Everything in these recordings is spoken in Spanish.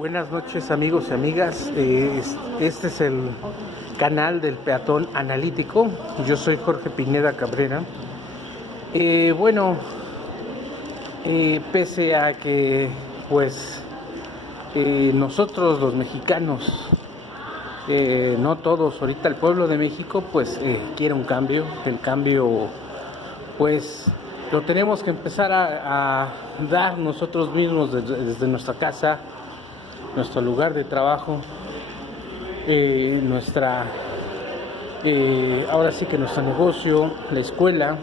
Buenas noches amigos y amigas, este es el canal del Peatón Analítico. Yo soy Jorge Pineda Cabrera. Bueno, pese a que pues nosotros los mexicanos, no todos, ahorita el pueblo de México pues quiere un cambio. El cambio pues lo tenemos que empezar a dar nosotros mismos desde nuestra casa, nuestro lugar de trabajo, ahora sí que nuestro negocio, la escuela.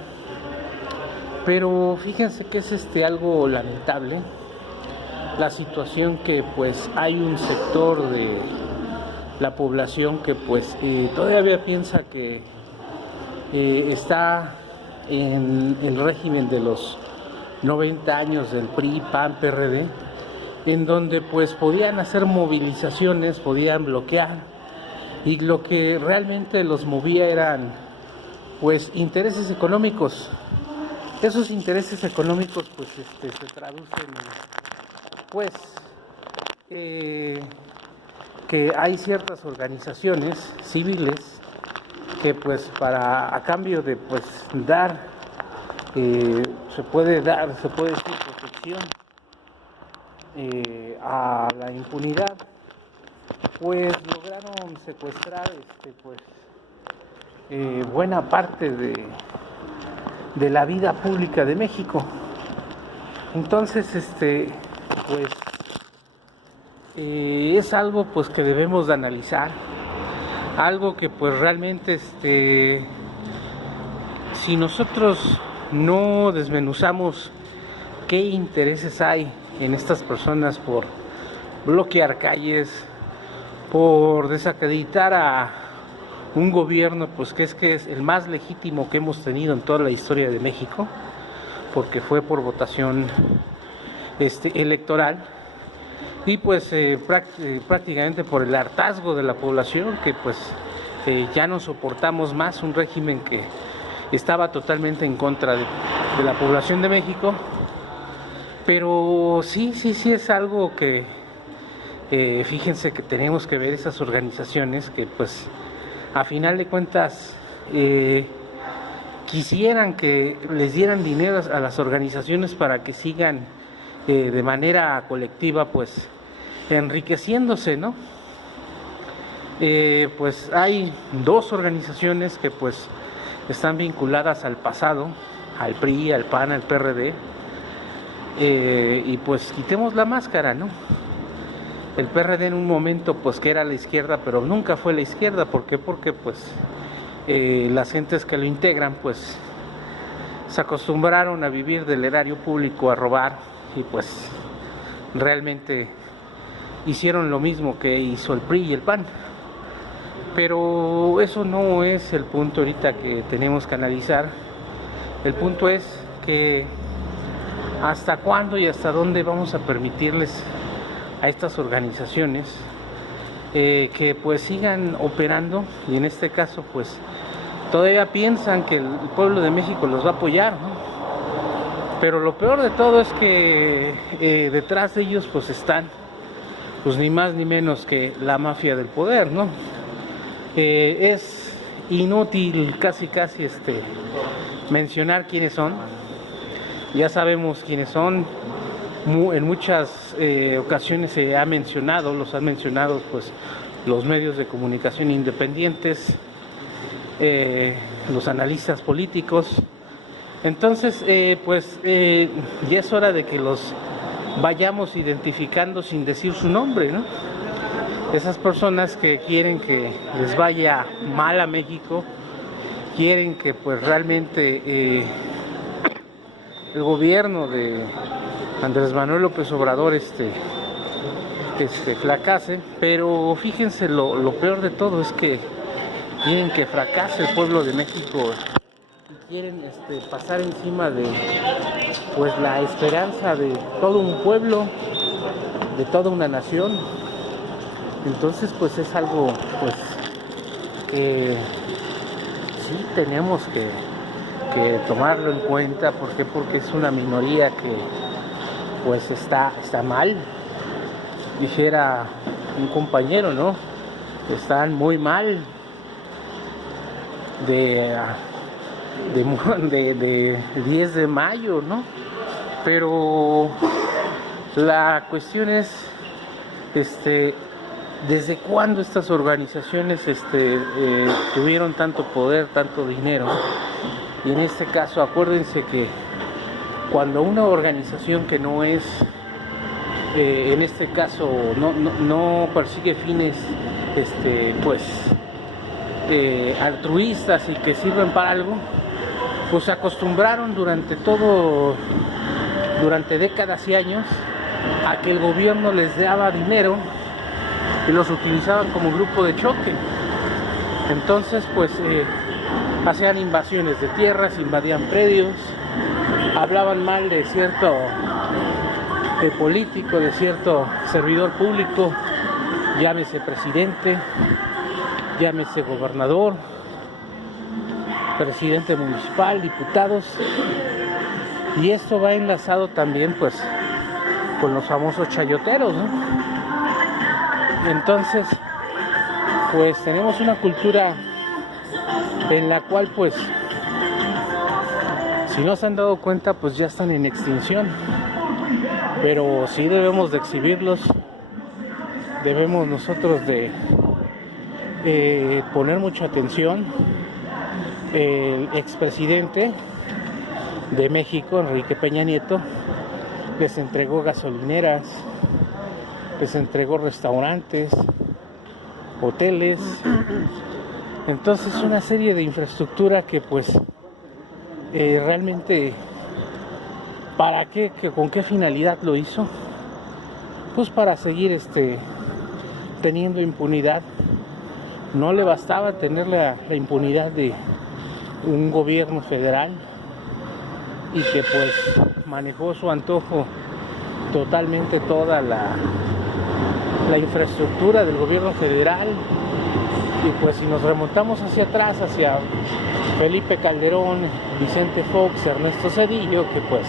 Pero fíjense que es algo lamentable la situación que pues hay un sector de la población que pues todavía piensa que está en el régimen de los 90 años del PRI, PAN, PRD, en donde pues podían hacer movilizaciones, podían bloquear, y lo que realmente los movía eran pues intereses económicos. Esos intereses económicos pues se traducen en pues que hay ciertas organizaciones civiles que pues a cambio de pues dar se puede decir protección a la impunidad, pues lograron secuestrar buena parte de la vida pública de México. Entonces pues es algo pues que debemos de analizar, algo que pues realmente si nosotros no desmenuzamos qué intereses hay en estas personas por bloquear calles, por desacreditar a un gobierno pues que es el más legítimo que hemos tenido en toda la historia de México, porque fue por votación electoral, y pues prácticamente por el hartazgo de la población que pues ya no soportamos más un régimen que estaba totalmente en contra de la población de México. Pero sí es algo que fíjense que tenemos que ver esas organizaciones que pues a final de cuentas quisieran que les dieran dinero a las organizaciones para que sigan de manera colectiva pues enriqueciéndose, ¿no? Pues hay dos organizaciones que pues están vinculadas al pasado, al PRI, al PAN, al PRD, y pues quitemos la máscara, ¿no? El PRD en un momento pues que era la izquierda, pero nunca fue la izquierda. ¿Por qué? Porque pues las gentes que lo integran pues se acostumbraron a vivir del erario público, a robar, y pues realmente hicieron lo mismo que hizo el PRI y el PAN. Pero eso no es el punto ahorita que tenemos que analizar. El punto es que hasta cuándo y hasta dónde vamos a permitirles a estas organizaciones que pues sigan operando, y en este caso pues todavía piensan que el pueblo de México los va a apoyar, ¿no? Pero lo peor de todo es que detrás de ellos pues están pues ni más ni menos que la mafia del poder, ¿no? Es inútil casi mencionar quiénes son. Ya sabemos quiénes son. En muchas ocasiones los han mencionado pues los medios de comunicación independientes, los analistas políticos. Entonces pues ya es hora de que los vayamos identificando sin decir su nombre, ¿no? Esas personas que quieren que les vaya mal a México, quieren que pues realmente el gobierno de Andrés Manuel López Obrador fracase. Pero fíjense, lo peor de todo es que quieren que fracase el pueblo de México y quieren pasar encima de pues la esperanza de todo un pueblo, de toda una nación. Entonces pues es algo pues que sí tenemos que tomarlo en cuenta. ¿Por qué? Porque es una minoría que pues está mal. dijera un compañero, ¿no? Están muy mal de 10 de mayo, ¿no? Pero la cuestión es, ¿desde cuándo estas organizaciones tuvieron tanto poder, tanto dinero? Y en este caso, acuérdense que cuando una organización que no es, en este caso, no persigue fines, altruistas y que sirven para algo, pues se acostumbraron durante décadas y años a que el gobierno les daba dinero y los utilizaban como grupo de choque. Entonces, pues hacían invasiones de tierras, invadían predios, hablaban mal de cierto político, de cierto servidor público, llámese presidente, llámese gobernador, presidente municipal, diputados, y esto va enlazado también pues con los famosos chayoteros, ¿no? Entonces, pues tenemos una cultura en la cual pues, si no se han dado cuenta, pues ya están en extinción, pero sí debemos de exhibirlos, debemos nosotros de poner mucha atención. El expresidente de México, Enrique Peña Nieto, les entregó gasolineras, les entregó restaurantes, hoteles, entonces una serie de infraestructura que pues realmente, ¿para qué? ¿Con qué finalidad lo hizo? Pues para seguir teniendo impunidad. No le bastaba tener la impunidad de un gobierno federal y que pues manejó su antojo totalmente toda la infraestructura del gobierno federal. Y pues si nos remontamos hacia atrás, hacia Felipe Calderón, Vicente Fox, Ernesto Zedillo, que pues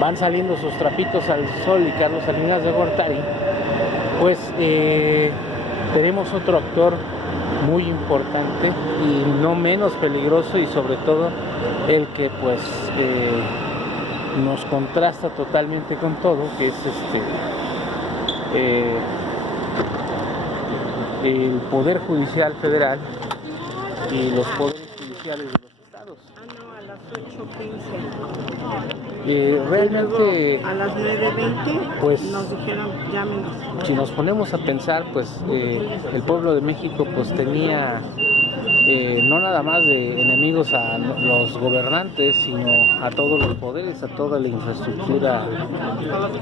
van saliendo sus trapitos al sol, y Carlos Salinas de Gortari, pues tenemos otro actor muy importante y no menos peligroso, y sobre todo el que pues nos contrasta totalmente con todo, que es el Poder Judicial Federal y los poderes judiciales de los estados. A las 8:15. Realmente a las 9:20 pues nos dijeron llámenos. Si nos ponemos a pensar, pues el pueblo de México pues tenía no nada más de enemigos a los gobernantes, sino a todos los poderes, a toda la infraestructura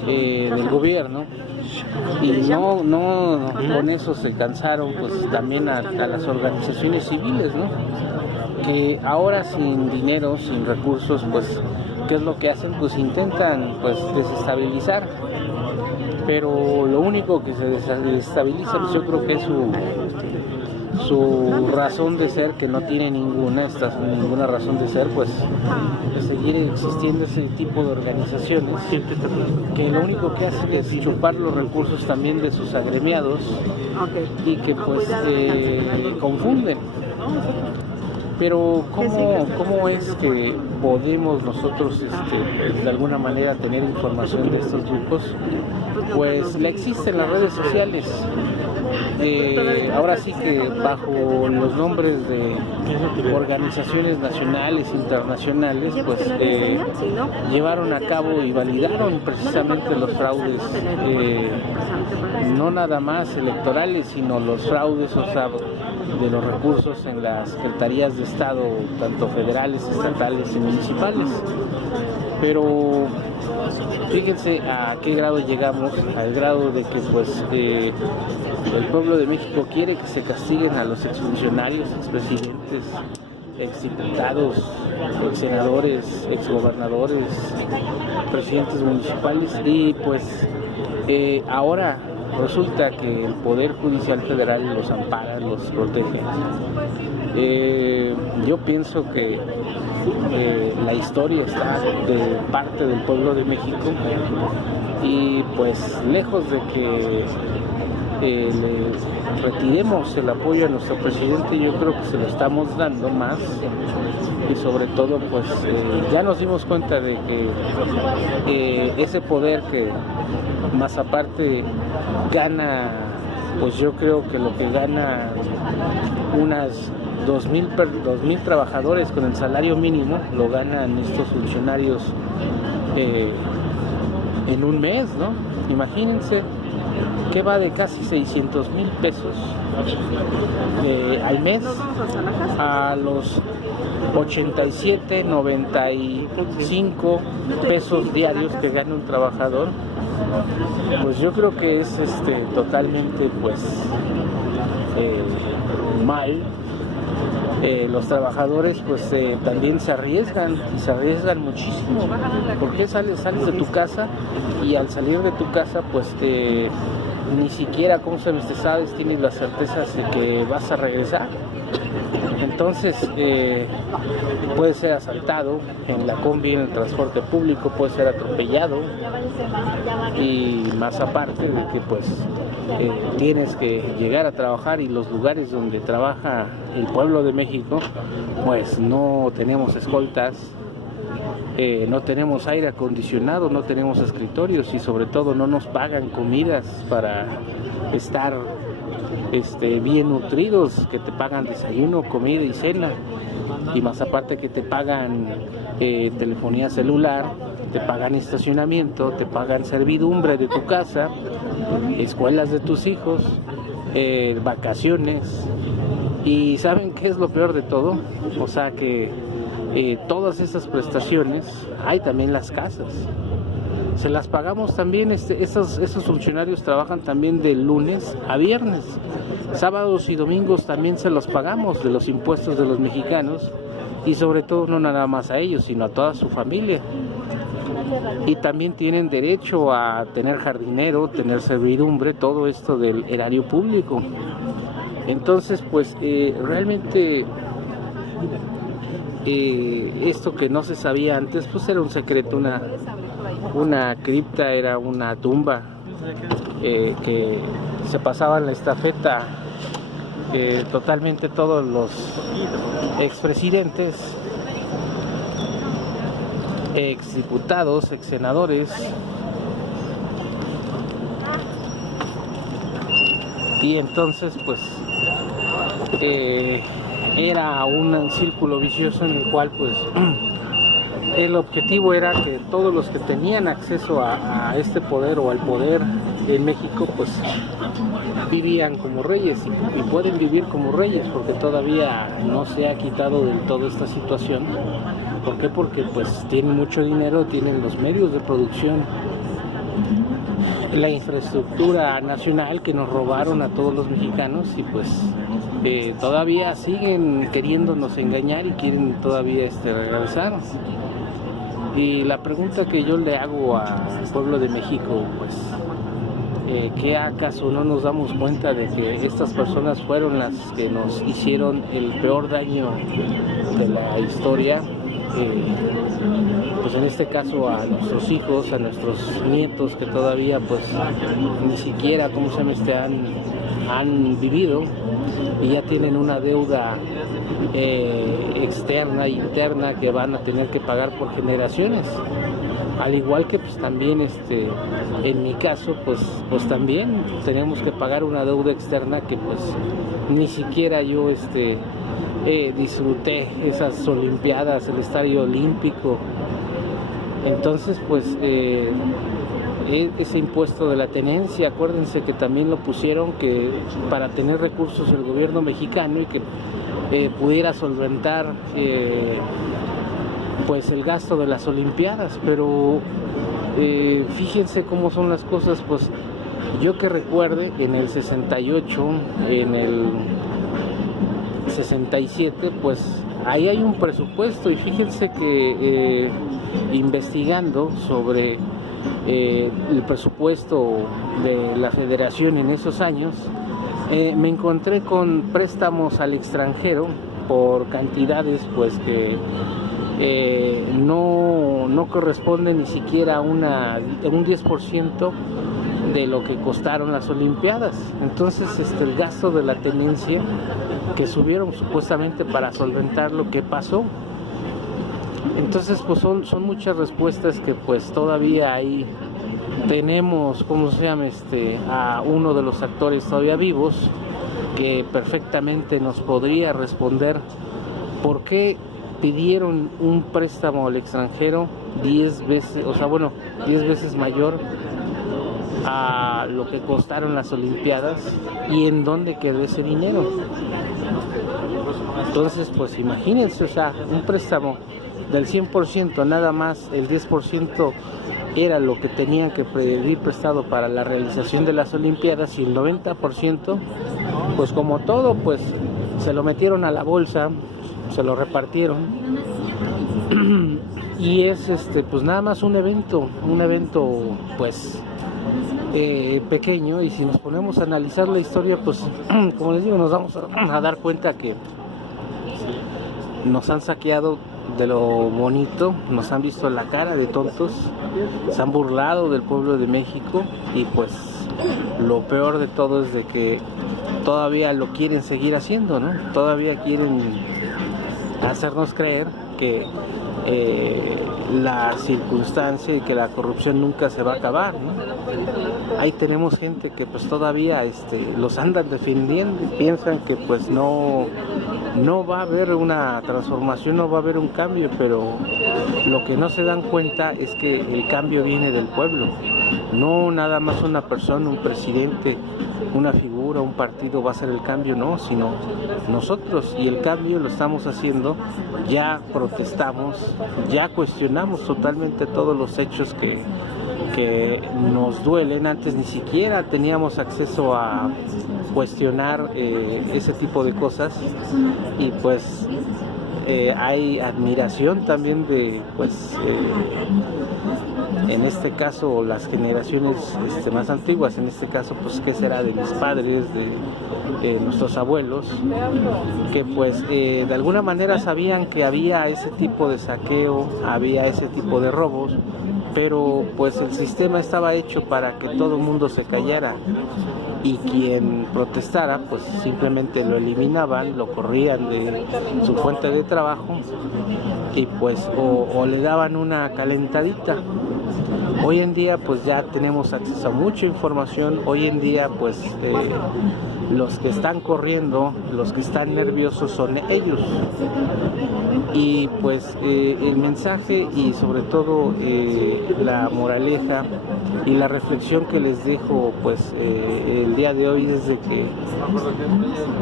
del gobierno, y no con eso se cansaron pues también a las organizaciones civiles, ¿no? Que ahora sin dinero, sin recursos, pues ¿qué es lo que hacen? Pues intentan pues desestabilizar, pero lo único que se desestabiliza, pues yo creo que es su razón de ser, que no tiene ninguna razón de ser, pues de seguir existiendo ese tipo de organizaciones que lo único que hacen es chupar los recursos también de sus agremiados, y que pues confunden. Pero ¿cómo es que podemos nosotros de alguna manera tener información de estos grupos? Pues la existen las redes sociales. Ahora sí que bajo los nombres de organizaciones nacionales e internacionales, pues llevaron a cabo y validaron precisamente los fraudes, no nada más electorales, sino los fraudes, o sea, de los recursos en las secretarías de Estado, tanto federales, estatales y municipales. Pero fíjense a qué grado llegamos, al grado de que pues el pueblo de México quiere que se castiguen a los exfuncionarios, expresidentes, exdiputados, exsenadores, exgobernadores, presidentes municipales, y pues ahora resulta que el Poder Judicial Federal los ampara, los protege. Yo pienso que la historia está de parte del pueblo de México y pues lejos de que le retiremos el apoyo a nuestro presidente, yo creo que se lo estamos dando más y sobre todo pues ya nos dimos cuenta de que ese poder que más aparte gana, pues yo creo que lo que gana unas 2,000 trabajadores con el salario mínimo lo ganan estos funcionarios en un mes, ¿no? Imagínense que va de casi 600,000 pesos al mes a los 87, 95 pesos diarios que gana un trabajador. Pues yo creo que es totalmente pues mal. Los trabajadores pues también se arriesgan muchísimo, porque sales de tu casa y al salir de tu casa pues ni siquiera sabes, tienes la certeza de que vas a regresar. Entonces puede ser asaltado en la combi, en el transporte público, puede ser atropellado y más aparte de que pues tienes que llegar a trabajar y los lugares donde trabaja el pueblo de México pues no tenemos escoltas, no tenemos aire acondicionado, no tenemos escritorios y sobre todo no nos pagan comidas para estar bien nutridos, que te pagan desayuno, comida y cena y más aparte que te pagan telefonía celular, te pagan estacionamiento, te pagan servidumbre de tu casa, escuelas de tus hijos, vacaciones y ¿saben qué es lo peor de todo? O sea que todas estas prestaciones hay también las casas. Se las pagamos también, esos funcionarios trabajan también de lunes a viernes, sábados y domingos también se los pagamos de los impuestos de los mexicanos y sobre todo no nada más a ellos, sino a toda su familia. Y también tienen derecho a tener jardinero, tener servidumbre, todo esto del erario público. Entonces, pues realmente esto que no se sabía antes, pues era un secreto, una cripta, era una tumba que se pasaba en la estafeta totalmente todos los expresidentes, exdiputados, exsenadores y entonces pues era un círculo vicioso en el cual pues el objetivo era que todos los que tenían acceso a este poder o al poder en México pues vivían como reyes y pueden vivir como reyes porque todavía no se ha quitado del todo esta situación. ¿Por qué? Porque pues tienen mucho dinero, tienen los medios de producción, la infraestructura nacional que nos robaron a todos los mexicanos y pues todavía siguen queriéndonos engañar y quieren todavía regresar. Y la pregunta que yo le hago al pueblo de México, pues, ¿qué acaso no nos damos cuenta de que estas personas fueron las que nos hicieron el peor daño de la historia? Pues en este caso a nuestros hijos, a nuestros nietos que todavía pues ni siquiera han vivido y ya tienen una deuda externa e interna que van a tener que pagar por generaciones, al igual que pues también en mi caso pues también tenemos que pagar una deuda externa que pues ni siquiera yo disfruté esas olimpiadas, el estadio olímpico. Entonces pues ese impuesto de la tenencia, acuérdense que también lo pusieron que para tener recursos el gobierno mexicano y que pudiera solventar pues el gasto de las olimpiadas, pero fíjense cómo son las cosas. Pues yo que recuerde, en el 68, en el 67, pues ahí hay un presupuesto y fíjense que investigando sobre el presupuesto de la federación en esos años, me encontré con préstamos al extranjero por cantidades pues que no corresponden ni siquiera a un 10% de lo que costaron las Olimpiadas. Entonces el gasto de la tenencia que subieron supuestamente para solventar lo que pasó. Entonces pues son muchas respuestas que pues todavía ahí tenemos, ¿cómo se llama? A uno de los actores todavía vivos que perfectamente nos podría responder por qué pidieron un préstamo al extranjero 10 veces mayor a lo que costaron las Olimpiadas y en dónde quedó ese dinero. Entonces pues imagínense, un préstamo del 100%, nada más el 10% era lo que tenían que pedir prestado para la realización de las Olimpiadas, y el 90%, pues como todo, pues se lo metieron a la bolsa, se lo repartieron, y es pues nada más un evento pues pequeño. Y si nos ponemos a analizar la historia, pues como les digo, nos vamos a dar cuenta que nos han saqueado de lo bonito, nos han visto la cara de tontos, se han burlado del pueblo de México, y pues lo peor de todo es de que todavía lo quieren seguir haciendo, ¿no? Todavía quieren hacernos creer que la circunstancia y que la corrupción nunca se va a acabar, ¿no? Ahí tenemos gente que pues todavía los andan defendiendo y piensan que pues no va a haber una transformación, no va a haber un cambio, pero lo que no se dan cuenta es que el cambio viene del pueblo, no nada más una persona, un presidente, una figura, un partido va a hacer el cambio, no, sino nosotros, y el cambio lo estamos haciendo. Ya protestamos, ya cuestionamos totalmente todos los hechos que nos duelen. Antes ni siquiera teníamos acceso a cuestionar ese tipo de cosas, y pues hay admiración también de pues en este caso las generaciones más antiguas, en este caso pues qué será de mis padres, de nuestros abuelos, que pues de alguna manera sabían que había ese tipo de saqueo, había ese tipo de robos, pero pues el sistema estaba hecho para que todo el mundo se callara, y quien protestara pues simplemente lo eliminaban, lo corrían de su fuente de trabajo, y pues o le daban una calentadita. Hoy en día pues ya tenemos acceso a mucha información. Hoy en día pues los que están corriendo, los que están nerviosos son ellos, y pues el mensaje y sobre todo la moraleja y la reflexión que les dejo pues el día de hoy es de que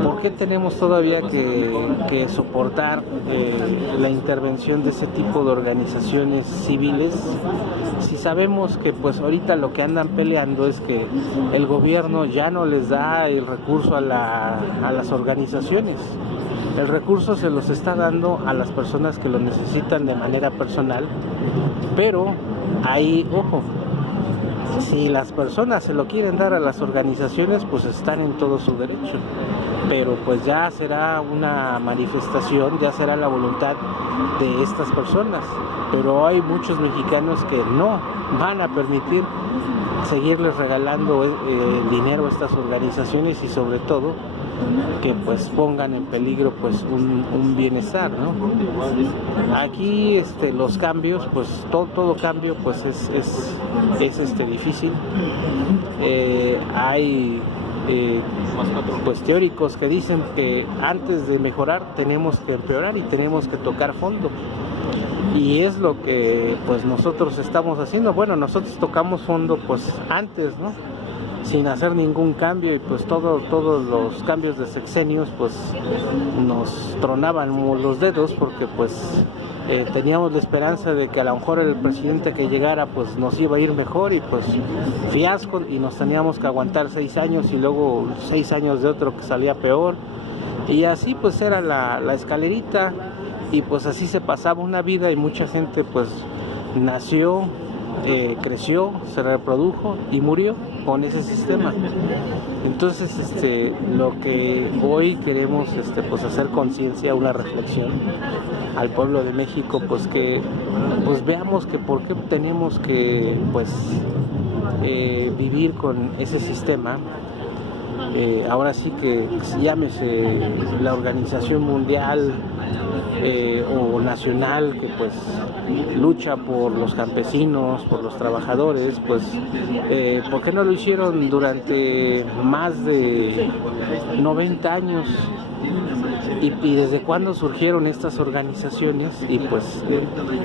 ¿por qué tenemos todavía que soportar la intervención de ese tipo de organizaciones civiles, si sabemos que pues ahorita lo que andan peleando es que el gobierno ya no les da el recurso a las organizaciones? El recurso se los está dando a las personas que lo necesitan de manera personal, pero ahí, ojo, si las personas se lo quieren dar a las organizaciones, pues están en todo su derecho, pero pues ya será una manifestación, ya será la voluntad de estas personas. Pero hay muchos mexicanos que no van a permitir seguirles regalando dinero a estas organizaciones, y sobre todo que pues pongan en peligro pues un bienestar, ¿no? Aquí los cambios, pues todo cambio pues es difícil. Hay pues teóricos que dicen que antes de mejorar tenemos que empeorar y tenemos que tocar fondo, y es lo que pues nosotros estamos haciendo. Bueno, nosotros tocamos fondo pues antes, ¿no?, sin hacer ningún cambio, y pues todos los cambios de sexenios pues nos tronaban los dedos, porque pues teníamos la esperanza de que a lo mejor el presidente que llegara pues nos iba a ir mejor, y pues fiasco, y nos teníamos que aguantar 6 años y luego 6 años de otro que salía peor, y así pues era la escalerita, y pues así se pasaba una vida, y mucha gente pues nació creció, se reprodujo y murió con ese sistema. Entonces, lo que hoy queremos pues hacer conciencia, una reflexión al pueblo de México, pues que pues veamos que por qué tenemos que vivir con ese sistema. Ahora sí que llámese la Organización Mundial o nacional que pues lucha por los campesinos, por los trabajadores, pues ¿por qué no lo hicieron durante más de 90 años? Y desde cuándo surgieron estas organizaciones y pues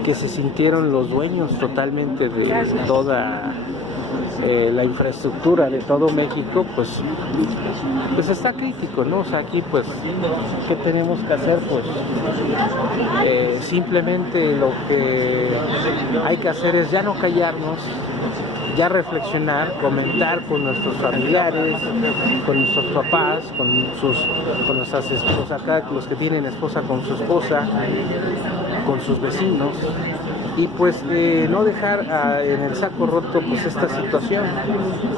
que se sintieron los dueños totalmente de toda la infraestructura de todo México, pues está crítico, ¿no? O sea, aquí pues, ¿qué tenemos que hacer? Pues simplemente lo que hay que hacer es ya no callarnos, ya reflexionar, comentar con nuestros familiares, con nuestros papás, con nuestras esposas, acá los que tienen esposa con su esposa, con sus vecinos, y pues no dejar en el saco roto pues esta situación.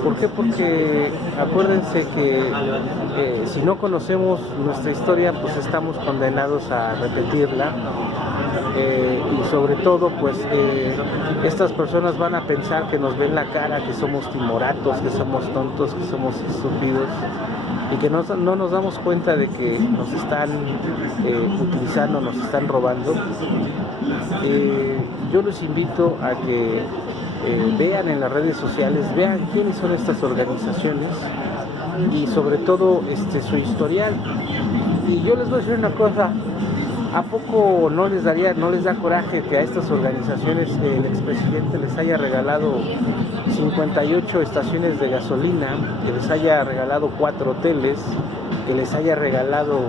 ¿Por qué? Porque acuérdense que si no conocemos nuestra historia pues estamos condenados a repetirla, y sobre todo pues estas personas van a pensar que nos ven la cara, que somos timoratos, que somos tontos, que somos estúpidos, y que no nos damos cuenta de que nos están utilizando, nos están robando. Yo los invito a que vean en las redes sociales, vean quiénes son estas organizaciones y sobre todo su historial. Y yo les voy a decir una cosa, ¿a poco no les da coraje que a estas organizaciones el expresidente les haya regalado 58 estaciones de gasolina, que les haya regalado 4 hoteles, que les haya regalado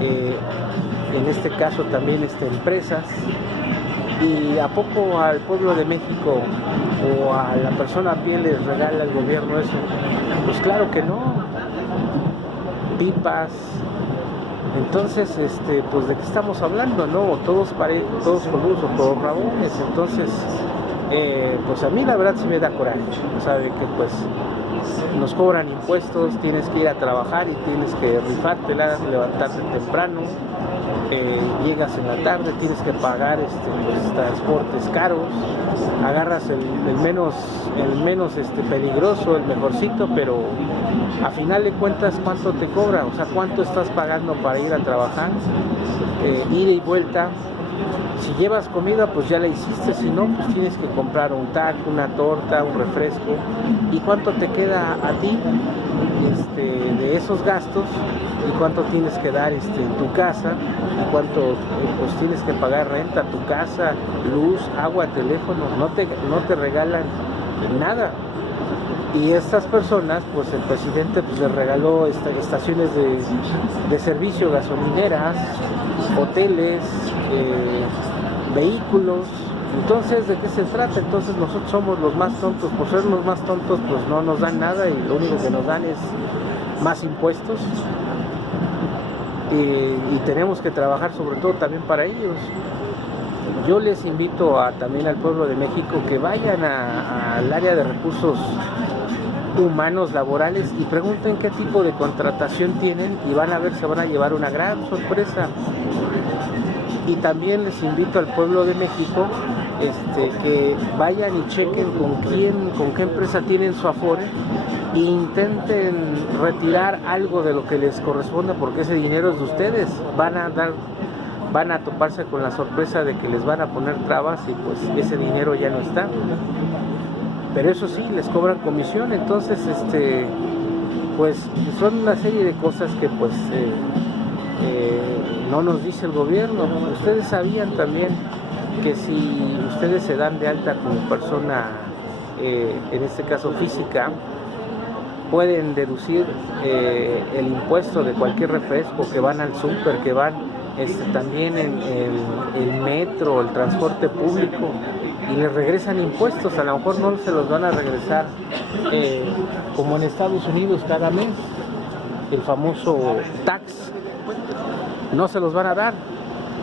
en este caso también empresas? ¿Y a poco al pueblo de México o a la persona a pie les regala el gobierno eso? Pues claro que no. Pipas. Entonces, pues de qué estamos hablando, ¿no? Todos coludos o todos rabones. Entonces, pues a mí la verdad sí me da coraje, ¿sabe? Que pues nos cobran impuestos, tienes que ir a trabajar y tienes que rifártela, levantarte temprano, llegas en la tarde, tienes que pagar pues, transportes caros, agarras el menos peligroso, el mejorcito, pero a final de cuentas ¿cuánto te cobra? O sea, ¿cuánto estás pagando para ir a trabajar? Ida y vuelta. Si llevas comida, pues ya la hiciste, si no, pues tienes que comprar un taco, una torta, un refresco. ¿Y cuánto te queda a ti de esos gastos? ¿Y cuánto tienes que dar en tu casa? ¿Y cuánto pues tienes que pagar renta, tu casa, luz, agua, teléfono? No te regalan nada. Y estas personas, pues el presidente pues, les regaló estaciones de servicio, gasolineras, hoteles, vehículos. Entonces, ¿de qué se trata? Entonces nosotros somos los más tontos. Por ser los más tontos, pues no nos dan nada y lo único que nos dan es más impuestos. Y tenemos que trabajar sobre todo también para ellos. Yo les invito también al pueblo de México que vayan al área de recursos humanos laborales y pregunten qué tipo de contratación tienen y van a ver, se van a llevar una gran sorpresa. Y también les invito al pueblo de México que vayan y chequen con qué empresa tienen su Afore e intenten retirar algo de lo que les corresponde, porque ese dinero es de ustedes. Van a toparse con la sorpresa de que les van a poner trabas y pues ese dinero ya no está. Pero eso sí, les cobran comisión. Entonces pues son una serie de cosas que pues no nos dice el gobierno. Ustedes sabían también que si ustedes se dan de alta como persona, en este caso física, pueden deducir el impuesto de cualquier refresco, que van al súper, que van también en el metro, el transporte público, y les regresan impuestos. A lo mejor no se los van a regresar como en Estados Unidos cada mes, el famoso tax, no se los van a dar,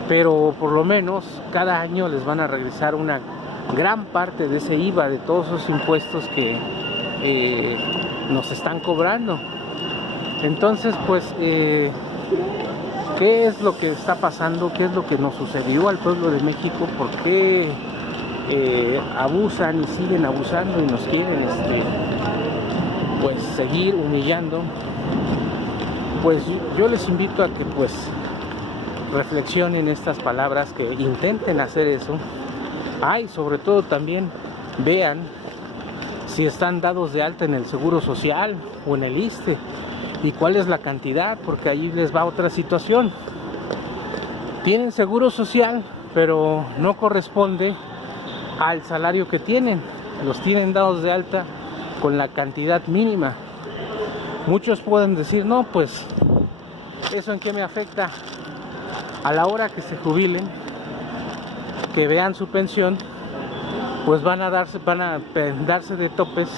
pero por lo menos cada año les van a regresar una gran parte de ese IVA, de todos esos impuestos que nos están cobrando. Entonces, pues, ¿qué es lo que está pasando? ¿Qué es lo que nos sucedió al pueblo de México? ¿Por qué abusan y siguen abusando y nos quieren pues seguir humillando? Pues yo les invito a que pues reflexionen estas palabras, que intenten hacer eso. Y sobre todo también vean si están dados de alta en el Seguro Social o en el ISSSTE y cuál es la cantidad, porque ahí les va otra situación. Tienen Seguro Social, pero no corresponde al salario que tienen. Los tienen dados de alta con la cantidad mínima. Muchos pueden decir, no, pues, ¿eso en qué me afecta? A la hora que se jubilen, que vean su pensión, pues van a darse de topes.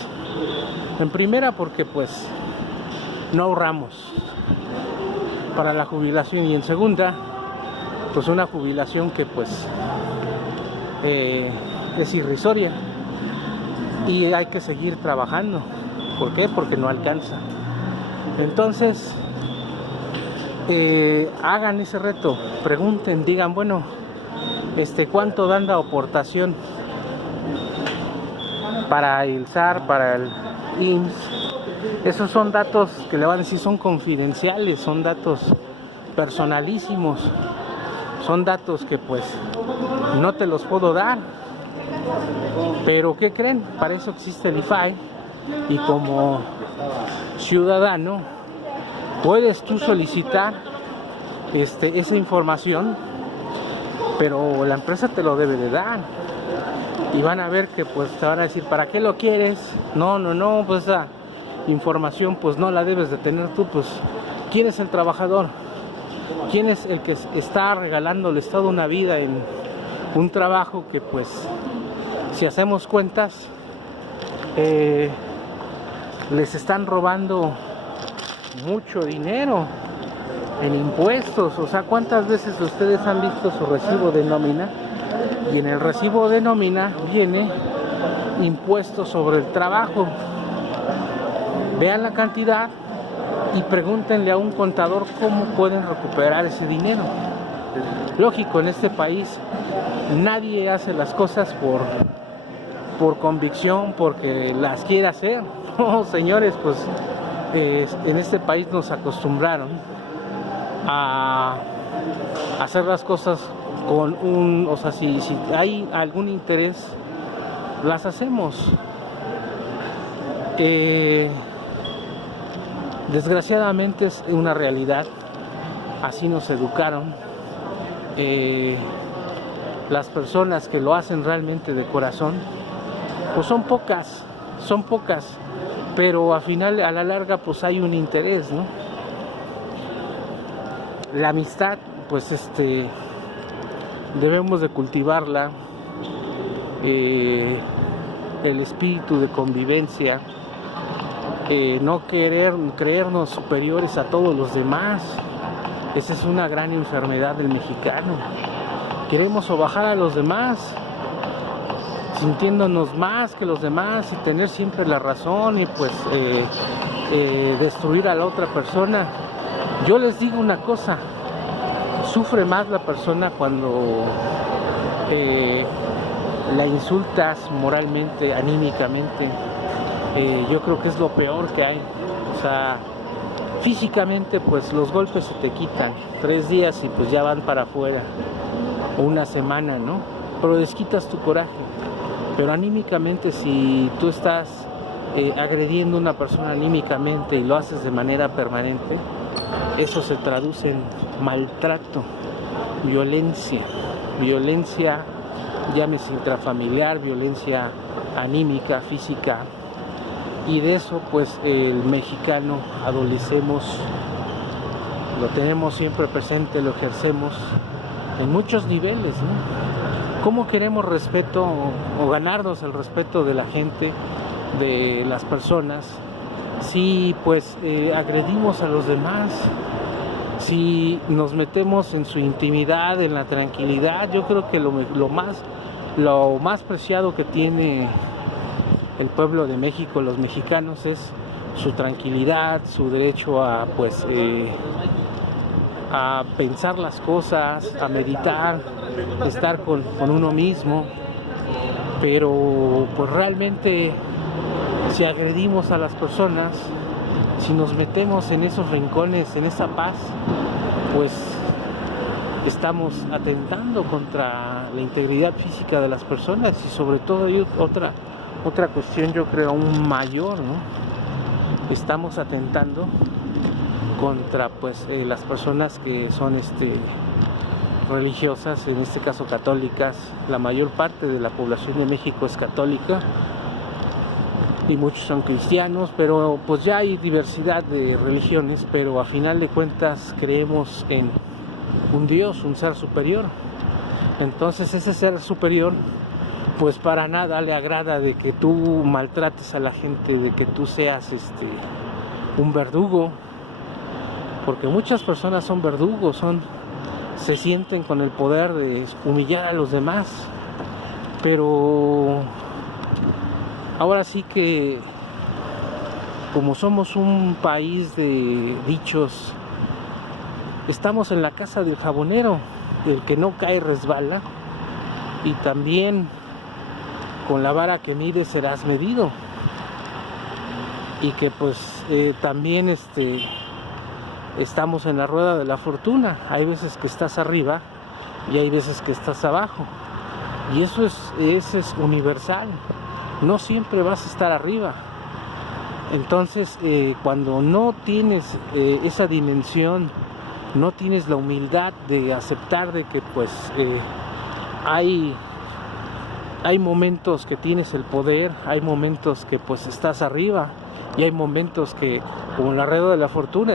En primera, porque pues no ahorramos para la jubilación, y en segunda, pues una jubilación que pues es irrisoria y hay que seguir trabajando. ¿Por qué? Porque no alcanza. Entonces, hagan ese reto, pregunten, digan, bueno, ¿cuánto dan de aportación para el SAR, para el IMSS? Esos son datos que le van a decir son confidenciales, son datos personalísimos, son datos que pues no te los puedo dar. Pero ¿qué creen? Para eso existe el IFAI, y como ciudadano puedes tú solicitar esa información, pero la empresa te lo debe de dar. Y van a ver que pues te van a decir, ¿para qué lo quieres? No, pues esa información pues no la debes de tener tú. Pues ¿quién es el trabajador? ¿Quién es el que está regalándoles toda una vida en un trabajo que pues, si hacemos cuentas, les están robando mucho dinero en impuestos? O sea, ¿cuántas veces ustedes han visto su recibo de nómina? Y en el recibo de nómina viene impuestos sobre el trabajo. Vean la cantidad y pregúntenle a un contador cómo pueden recuperar ese dinero. Lógico, en este país nadie hace las cosas por convicción, porque las quiere hacer. No, señores, pues en este país nos acostumbraron a hacer las cosas con o sea, si hay algún interés, las hacemos. Desgraciadamente es una realidad, así nos educaron. Las personas que lo hacen realmente de corazón, pues son pocas, pero a la larga pues hay un interés, ¿no? La amistad, pues debemos de cultivarla, el espíritu de convivencia, no creernos superiores a todos los demás. Esa es una gran enfermedad del mexicano. Queremos sobajar a los demás, sintiéndonos más que los demás y tener siempre la razón, y pues destruir a la otra persona. Yo les digo una cosa, sufre más la persona cuando la insultas moralmente, anímicamente. Yo creo que es lo peor que hay. O sea, físicamente pues los golpes se te quitan 3 días y pues ya van para afuera, o una semana, ¿no? Pero desquitas tu coraje. Pero anímicamente, si tú estás agrediendo a una persona anímicamente y lo haces de manera permanente, eso se traduce en maltrato, violencia, llámese intrafamiliar, violencia anímica, física. Y de eso pues el mexicano adolecemos, lo tenemos siempre presente, lo ejercemos en muchos niveles, ¿no? ¿Cómo queremos respeto o ganarnos el respeto de la gente, de las personas, si pues agredimos a los demás, si nos metemos en su intimidad, en la tranquilidad? Yo creo que lo más lo más preciado que tiene el pueblo de México, los mexicanos, es su tranquilidad, su derecho a a pensar las cosas, a meditar, estar con uno mismo. Pero pues realmente, si agredimos a las personas, si nos metemos en esos rincones, en esa paz, pues estamos atentando contra la integridad física de las personas. Y sobre todo hay otra cuestión, yo creo, aún mayor, ¿no? Estamos atentando contra pues las personas que son religiosas, en este caso católicas. La mayor parte de la población de México es católica y muchos son cristianos, pero pues ya hay diversidad de religiones, pero a final de cuentas creemos en un Dios, un ser superior. Entonces ese ser superior pues para nada le agrada de que tú maltrates a la gente, de que tú seas un verdugo, porque muchas personas son verdugos, se sienten con el poder de humillar a los demás. Pero ahora sí que, como somos un país de dichos, estamos en la casa del jabonero, el que no cae resbala, y también con la vara que mides serás medido. Y que pues también estamos en la rueda de la fortuna. Hay veces que estás arriba y hay veces que estás abajo, y eso es universal. No siempre vas a estar arriba. Entonces cuando no tienes esa dimensión, no tienes la humildad de aceptar de que pues hay momentos que tienes el poder, hay momentos que pues estás arriba, y hay momentos que, como en la rueda de la fortuna,